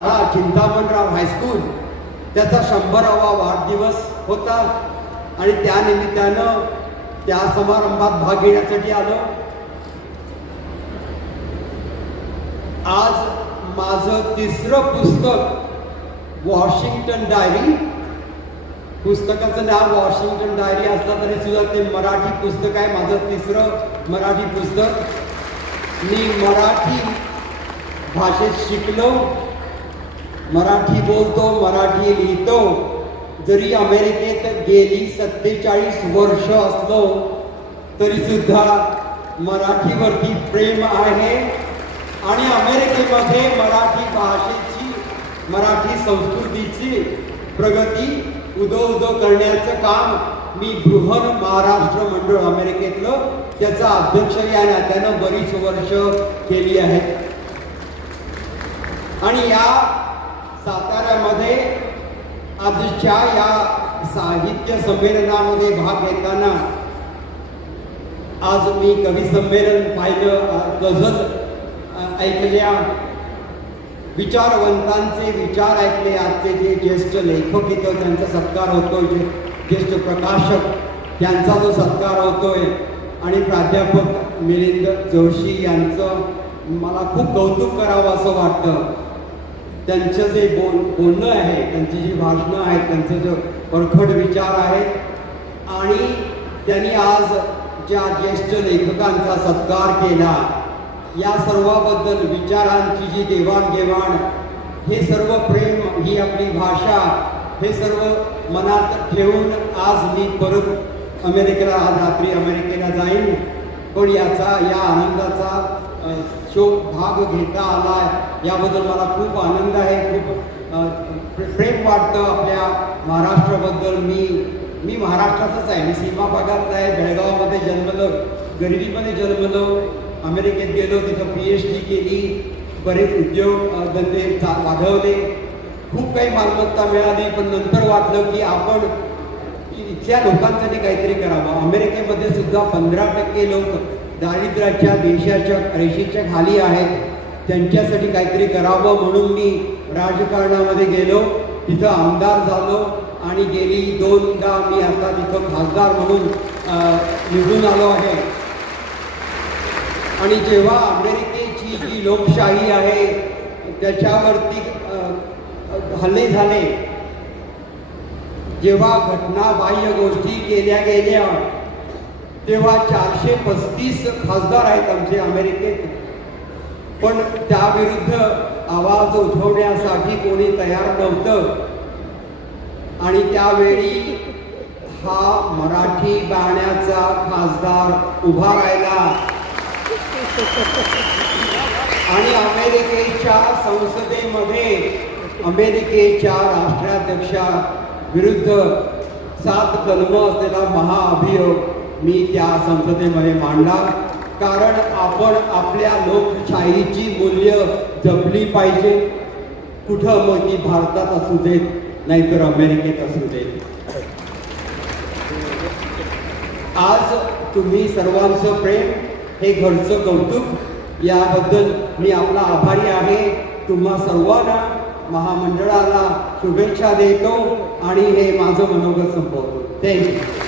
Chintamanrao high school त्याचा 100वा वाढदिवस होता आणि त्यानिमित्तानं त्या समारंभात भाग घेण्यासाठी आलो। आज माझं तिसरं पुस्तक वॉशिंग्टन डायरी, पुस्तकाचं नाव वॉशिंग्टन डायरी असलं तरी सुद्धा ते मराठी पुस्तक आहे। माझं तिसरं मराठी पुस्तक। मी मराठी भाषेत शिकलो, मराठी बोलतो, मराठी लिहितो। जरी अमेरिकेत गेली 47 वर्ष असलो तरी सुद्धा मराठीवरती प्रेम आहे आणि अमेरिकेमध्ये मराठी भाषेची, मराठी संस्कृतीची प्रगती उदो करण्याचं काम मी बृहन महाराष्ट्र मंडळ अमेरिकेतलं त्याचा अध्यक्ष या नात्यानं बरीच वर्ष केली आहेत। आणि या साताऱ्यामध्ये आजच्या या साहित्य संमेलनामध्ये भाग घेताना आज मी कवी संमेलन पाहिलं, गझल ऐकल्या, विचारवंतांचे विचार ऐकले। आजचे जे ज्येष्ठ लेखक इथं त्यांचा सत्कार होतोय, जे ज्येष्ठ प्रकाशक त्यांचा जो सत्कार होतोय आणि प्राध्यापक मिलिंद जोशी यांचं मला खूप कौतुक करावं असं वाटतं। त्यांचं जे बोलणं आहे, त्यांची जी भाषणं आहेत, त्यांचे जो परखड विचार आहेत आणि त्यांनी आज ज्या ज्येष्ठ लेखकांचा सत्कार केला या सर्वाबद्दल विचारांची जी देवाणघेवाण, हे सर्व प्रेम, ही आपली भाषा, हे सर्व मनात ठेवून आज मी परत अमेरिकेला, आज रात्री अमेरिकेला जाईन। पण याचा, या आनंदाचा भाग घेता आला याबद्दल मला खूप आनंद आहे, खूप प्रेम वाटतं आपल्या महाराष्ट्राबद्दल। मी महाराष्ट्राचाच आहे, मी सीमा भागातला आहे, बेळगावमध्ये जन्मलं, गरिबीमध्ये जन्मलं, अमेरिकेत गेलो, तिथं PhD केली, बरेच उद्योग धंदे वाढवले, खूप काही मालमत्ता मिळाली। पण नंतर वाटलं की आपण इथल्या लोकांसाठी काहीतरी करावं। अमेरिकेमध्ये सुद्धा 15% लोक दारिद्र्याच्या, देशाच्या रेषेच्या खाली आहेत, त्यांच्यासाठी काहीतरी करावं म्हणून मी राजकारणामध्ये गेलो, तिथं आमदार झालो आणि गेली 2दा मी आता तिथं खासदार म्हणून निवडून आलो आहे। आणि जेव्हा अमेरिकेची जी लोकशाही आहे त्याच्यावरती हल्ले झाले, जेव्हा घटनाबाह्य गोष्टी केल्या गेल्या, तेव्हा 435 खासदार आहेत आमचे अमेरिकेत, पण त्याविरुद्ध आवाज उठवण्यासाठी कोणी तयार नव्हतं। आणि त्यावेळी हा मराठी गाण्याचा खासदार उभा राहिला आणि अमेरिकेच्या संसदेमध्ये अमेरिकेच्या राष्ट्राध्यक्षा विरुद्ध 7 कलमं असलेला महाअभियोग मी त्या संसदेमध्ये मांडला। कारण आपण आपल्या लोकशाहीची मूल्य जपली पाहिजे, कुठं मग ती भारतात असू देत नाहीतर अमेरिकेत असू देत। आज तुम्ही सर्वांचं प्रेम, हे घरचं कौतुक, याबद्दल मी आपला आभारी आहे। तुम्हा सर्वांना, महामंडळाला शुभेच्छा देतो आणि हे माझं मनोगत संपवतो। थँक्यू।